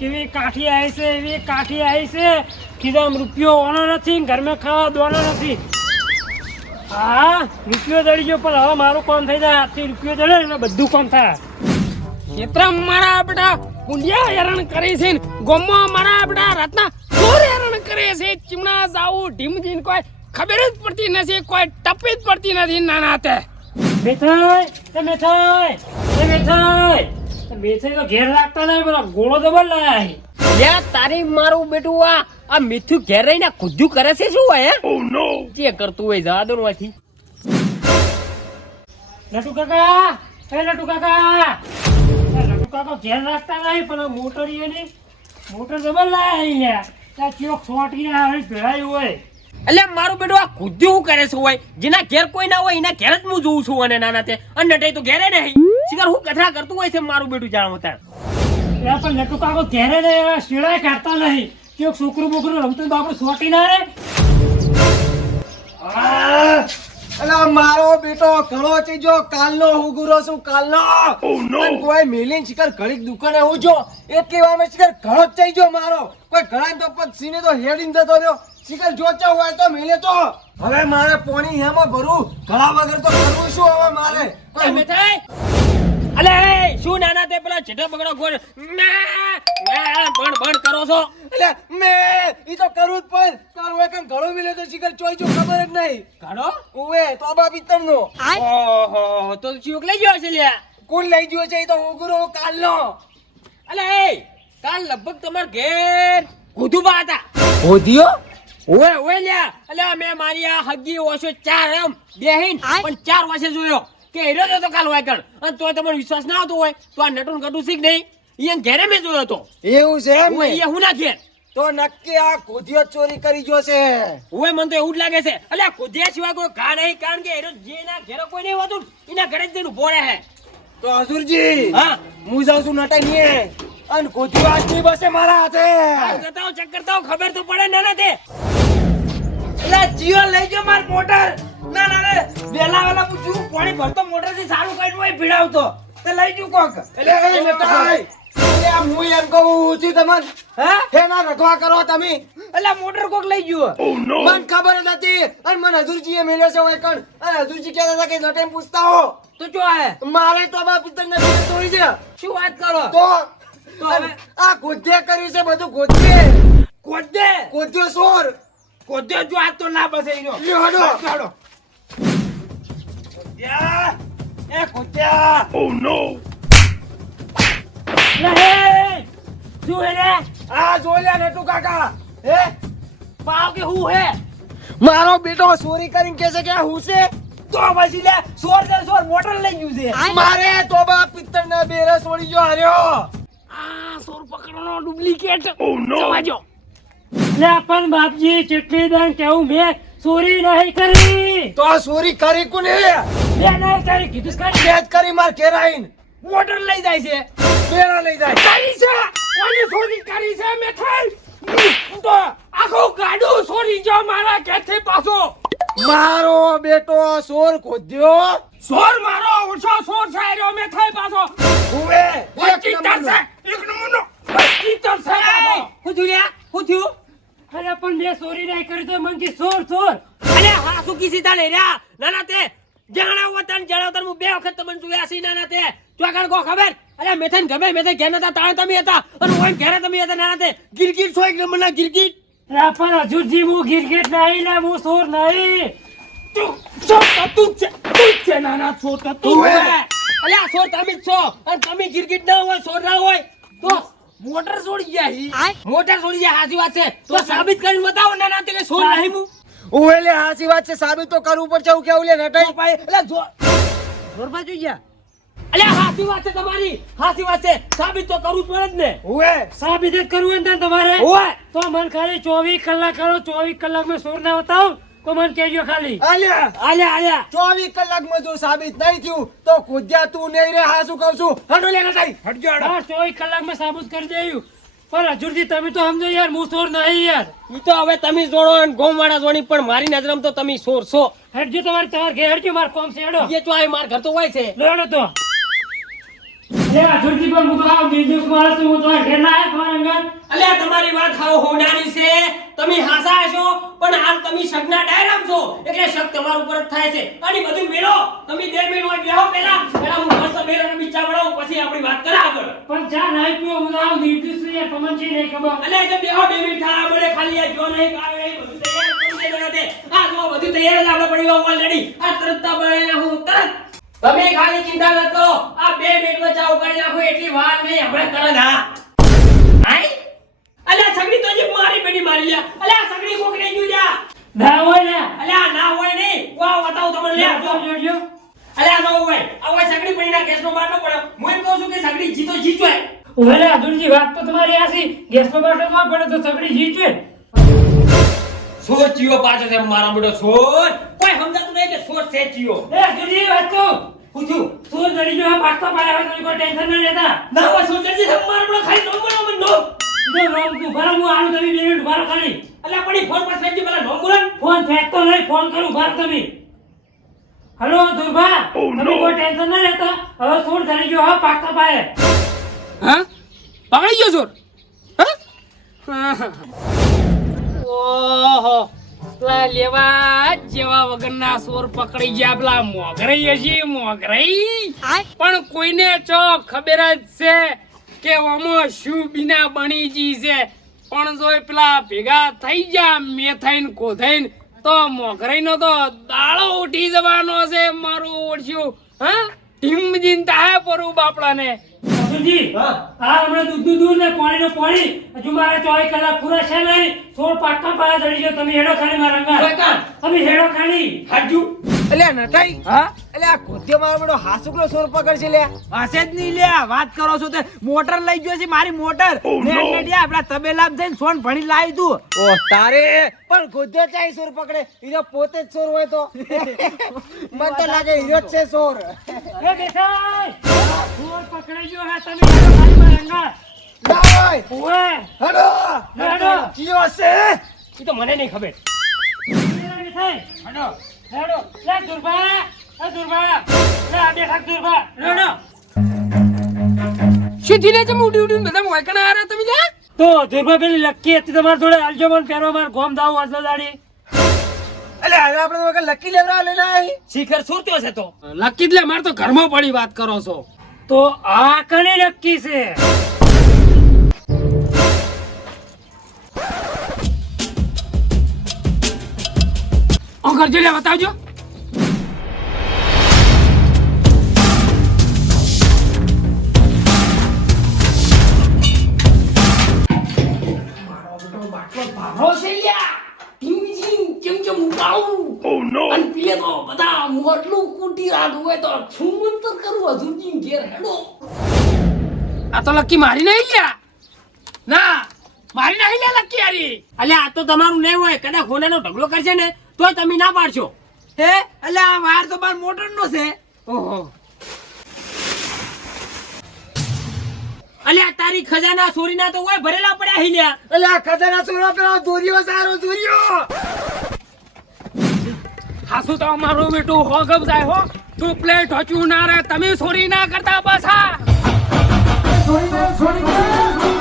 કેવી કાઠી આવી છે એવી કાઠી આવી છે કીધું રૂપિયો ઓનો નથી ઘરમાં ખાવા દોનો નથી. હા રૂપિયો દળી ગયો પણ હવે મારું કામ થઈ જાય. આજથી રૂપિયો દળે એટલે બધું કામ થાય. ખેતરા મારા બેટા કુંડિયા હેરાન કરે છે ને ગોમમાં મારા બેટા રાતના ચોર હેરાન કરે છે. ચીમણા જાવું ઢીમજીન કોઈ ખબર જ પડતી નથી, કોઈ ટપી જ પડતી નથી નાના તે. મેથાઈ તો ઘેર રાખતા નહીં પેલા ગોળો જબર લાય. યા તારી મારું બેટું આ મીઠું ઘેર રહીને ખુજ્જુ કરે છે શું હોય હે? જે કરતું હોય જવા દો માંથી. લટુ કાકા ઘેર રાખતા નહીં પણ મોટર જબર લાય અહીંયા ત્યાં ચોક છોટી આવે ભેળાયું હોય. એટલે મારું બેટું આ ખુજ્જુ શું કરે છે હોય? જેના ઘેર કોઈ ના હોય એના ઘેર જ હું જોઉં છું. અને નાના તે અન્નટાઈ તો ઘેરે નહીં શિકાર હું કથરા કરતું હોય છે મારું બેટું જાણો તાર. પણ લટુ કાકો ઘેરે નહીં શેડાય કાઢતા નહીં. ચોક છોકરું બોકરું રમતું બાપડું છોટી ના રે. અલા મારો બેટો ઘણો ચીજો કાલનો હું ગુરો છું કાલનો. અને કોઈ મેલીન શિકાર ઘડીક દુકાને હું જો એટલી વાર મેં શિકાર ઘણો જ ચઈજો મારો. કોઈ ઘણા તો પગ સીને તો હેડીને જતો રહ્યો. શિકાર જોચા હોય તો મેલે તો હવે મારે પોણી હેમાં ભરું ઘણા વગર તો કરવું શું હવે મારે. એ મેથાઈ અલે શું નાના તે પેલા છેટો બગડો ગોળ ભણ કરો છો? એટલે મેં ઈ તો કરવું જ પણ તારું હોય કેમ ઘણો મિલે તો શિકાર ચોઈ જો ખબર જ નહીં. કાઢો ઓવે તોબા પિત્તરનો ઓહો તો ચિયોક લઈ ગયો છે લ્યા. કોણ લઈ ગયો છે ઈ તો હું ગુરો કાલનો. અલે કાલ લગભગ તમાર ઘેર ગોધુબા હતા. હોધિયો ઓય લ્યા. અલે મેં મારી આ હગી ઓછો 4 એમ બેહીન પણ 4 વાસે જોયો કે હેરો તો કાલ હોય કણ. અને તોય તમને વિશ્વાસ ના આવતો હોય તો આ નટુન ગટુ શીખ નહીં ઈ ઘેરે મેં જોયો તો. એવું છે એમ ને? એ હું ના ઘેર તો નક્કી આ ખોદિયો ચોરી કરી ગયો છે. ઓય મને તો એવું જ લાગે છે. અલે આ ખુદિયા સિવાય કોઈ ઘા નહીં, કારણ કે હેરો જે ના ઘેરે કોઈ નહીં હોતું એના ઘરે જ જઈને ઉભો રહે. તો હજુરજી હા હું જાઉં છું નટાઈએ અને ખોદિયો આજની બસે મારા હાથે. જતાઓ ચેક કરતાઓ ખબર તો પડે ના તે. એટલે જીઓ લઈ ગયો માર મોટર. ના ના રે વેલા પૂછું પાણી ભરતો મોટર થી સારું કઈ હોય ભીડાવતો તે લઈ જુ કોક. એટલે એ નટાઈ એટલે આ હું એમ કહું છું તમને હે ના રખવા કરો તમે. અલે મોટર કોક લઈ ગયો. મને ખબર જ હતી અને મને હજુરજી એ મેલ્યો છે હોય કણ. અને હજુરજી કહેતા હતા કે નટાઈ પૂછતા હો તો જો હે મારે તો બા પિત્તર ને તોડી છે. શું વાત કરો? તો હવે આ ગોધે કર્યું છે બધું ગોધે ગોધ્યો સોર કોદ્યો જો આજ તો ના બસે ઈનો. લ્યો હાડો. એ કોદ્યા શું હે રે? આ જોલ્યા નટુ કાકા હે પાવ કે હું હે? મારો બેટો ચોરી કરીને કહે છે કે હું છે. તો પછી લે સોર મોટર લઈ ગયું છે. મારે તો બા પિત્તર ના બેરે છોડી ગયો હાર્યો. આ સોર પકડવાનો ડુપ્લિકેટ. સમજો લે પણ બાપજી ચટલી દાન કેવું મેં ચોરી નહીં કરી. તો આ ચોરી કરી કોને? મેં નહીં કરી કીધું કરી. કેદ કરી માર ઘેર આઈને મોટર લઈ જાય છે. બેરા લઈ જાય. કરી છે ઓની ચોરી કરી છે મેથાઈ. તો આખો ગાડું ચોરી જો મારા ઘેરથી પાછો. મારો બેટો ચોર ખોદ્યો. સોર મારો ઓછો સોર છાયરો મેથાઈ પાછો. ઉવે પચી તરસે એક નમૂનો 25 તરસે પાછો. હું થયું? અરે પણ મેં ચોરી નહીં કરી તો મને કી ચોર. અલે હા સુકી સીધા લઈ રહ્યા નાના તે જાણા વતન જણાવતર હું 2 વખત તમને જોયા છે નાના તે ચોકણ કો ખબર. અલે મેથન ગમે મેથન ઘેર નતા તાણ તમે હતા અને ઓય ઘેરે તમે હતા નાના તે ગિરગીટ છો એક નંબરના ગિરગીટ. અરે પણ હજુરજી હું ગિરગિટ નહીં લે હું ચોર નહીં. તું છે નાના છો તો તું છે. અલે આ સોર તમે જ છો અને તમે ગિરગીટ ના હોય સોર ના હોય તો મોટર છોડી ગયા હી. મોટર છોડી ગયા સાચી વાત છે. તો સાબિત કરીને બતાવો નાના તે કે સોર નહીં હું. ઉવે લે હાચી વાત છે. સાબિત તો કરવું પડશે. હું કેવું લે નટાઈ એટલે જોરબા જોઈ ગયા. અલે સાચી વાત છે તમારી. સાચી વાત છે. સાબિત તો કરવું જ પડે જ ને. ઉવે સાબિત જ કરવું હોય ને તમારે ઓય તો મને ખાલી 24 કલાક કરો. 24 કલાકમાં ચોર ના બતાવો તો મને કહેજો ખાલી. આલ્યા આલ્યા 24 કલાકમાં જો સાબિત નહીં થયું તો ખોદ્યા તું નહીં રે. હા શું કહું છું હડો લે નટાઈ હટજો હા 24 કલાકમાં સાબિત કરી દેયું. પણ હજુરજી તમે તો સમજો યાર હું ચોર નહીં યાર. ઈ તો હવે તમે જોડો અને ગોમવાળા જોડી પણ મારી નજરમાં તો તમે સોર છો. હેડજો તમારે ઘેર હેડજો માર કોમ છે હેડો. એ તો આ માર ઘર તો હોય છે. લેડો તો લે હજુરજી પણ હું તો આવ નિર્દોષ માણસ છું, હું તો ઘેર ના આયા તમારા અંગત. અલ્યા તમારી વાત હાવ હોનાની છે, તમે હાસા છો પણ હાલ તમે શકના ડાયરામ છો એટલે શક તમારા ઉપર જ થાય છે. અને બધું મેળો તમે 2 મિનિટ બેહો પેલા હું મસ્ત બેરાને બીચા બનાવું પછી આપણી વાત કરા આગળ. પણ ચા નહીં પીવો, હું તો આવ નિર્દોષ છું યાર, તમને છે નહીં ખબર. અલ્યા જો બેહો 2 મિનિટ થા બળે ખાલી આ જો નહીં આવે એ બધું તૈયાર કરી દેજો ને. આ જો બધું તૈયાર જ આપણે પડી ઓલરેડી. આ તરત તા બળે હું તરત. તમે ખાલી ચિંતા ન કરો, આ 2 મિનિટમાં ચા ઉકાળી નાખો એટલી વાત નહીં આપણે તરત. હા હાય અલ્યા સગડી તો જે મારી બેટી મારી લ્યા. અલ્યા સગડી કોક લઈ ગયું લ્યા. ના હોય ને અલ્યા ના હોય નહીં, વાહ બતાવું તમને લ્યા જો. જોજો. અલ્યા no હોય આ હોય સગડી પડીના ગેસનો બાટલો પડ્યો. હું એમ કહું છું કે સગડી જીતો જીચવાય. ઓલે હજુરજી વાત તો તમારી આસી, ગેસનો બાટલો માં પડે તો સગડી જીચે. સોર ચિયો પાછો છે મારા બેટો સોર. કોઈ સમજાતું નહીં કે સોર છે ચિયો. એ હજુરજી વાત તો પૂછ્યું સોર દડી જો પાકતા પાયા હોય તો કોઈ ટેન્શન ના લેતા. ના હોય સોર ચડી છે મારા બેટો ખાલી નો બોલો મને નો. જો નામ તું ભરા હું આનું તમે 2 મિનિટ ભરા ખાલી. અલ્યા પડી ફોન પર ફેંકી પેલા નો બોલો. ફોન ફેંકતો નહીં, ફોન કરું ભર તમે. હલો દુર્ભા, તમે કોઈ ટેન્શન ના લેતા, હવે સોર દડી જો હા પાકતા પાયે. હા પકડી ગયો સોર. હા ઓહો પેલા લેવા જેવા વગરના સોર પકડી ગયા પેલા મોગરાઈ હજી મોગરાઈ. પણ કોઈને ચો ખબર જ છે કે આમાં શું બીના બની જી છે. પણ જો પેલા ભેગા થઈ ગયા મે થઈને કોથઈને તો મોગરાઈનો તો દાળો ઉઠી જવાનો છે મારું ઓળખ્યું. હા ઢીમ જીનતા પરું બાપડાને. હજુરજી હા હમણાં દૂધ ને પાણીનો પાણી, હજુ મારે 24 કલાક પૂરા છે નહીં. સોર પાકતા પાયા દડી જો તમે હેડો ખાલી મારા અંગત. તમે હેડો ખાલી. હાજુ અલ્યા નટાઈ હા અલ્યા આ ગોધ્યો મારો બેટો હાસુકલો સોર પકડ છે લે. હશે જ નહીં લ્યા, વાત કરો છો તે મોટર લઈ ગયો છે મારી મોટર. આપડા તબેલામ જઈને સોન ભણી લાવી તું. ઓ તારે પણ ગોધ્યો ચાઈ સોર પકડે, ઈનો પોતે જ સોર હોય તો મને તો લાગે હીરો જ છે સોર. એ દેસાઈ સોર પકડાઈ ગયો હે, તમે હેડો ખાલી મારા અંગત. ના હોય ઓએ હડો હેડો. કીયો છે એ તો મને નહીં ખબર. દેસાઈ હેડો હેડો. લે દુર્ભા, એ દુર્ભા, લે આ બેઠા દુર્ભા હેડો. સીધી લે જમ ઉડી ઉડીને બધા મોયકણા આ રહ્યા તમે લ્યા. તો દુર્ભા પેલી લક્કી હતી તમારા જોડે, આલજો મને પહેરવા, માર ગોમ દાવ વાસલો દાડી. અલ્યા હવે આપણે તો વગર લકી લેવરા લઈને આવી. શિખર સુરત્યો છે તો લકી એટલે માર તો ઘરમાં પડી વાત કરો છો. તો આ કને લક્કી છે? અંકર લે બતાવજો. અને પીએ તો બધા મોટલું કુટી રાખ હોય તો છુમંતર કરું હજુરજી ઘેર હેડો. આ તો લકી મારી નહીં લ્યા. ના મારી નહીં લ્યા લકી યારી. અલ્યા આ તો તમારું નહીં હોય, કદાચ હોનાનો ઢગલો કરશે ને તોય તમે ના પાડશો. હે અલ્યા આ વાર તો માર મોટર નો છે. ઓહો અલ્યા તારી ખજાના ચોરીના તો હોય ભરેલા પડ્યા હિલ્યા. અલ્યા ખજાના સોરો પેલો દોરીઓ સારો દોરીઓ. હાસુ તો મારું બેટું હોગબ જાય હો. તું પ્લેટ હચું ના રે તમે ચોરી ના કરતા પાછા. છોડી દે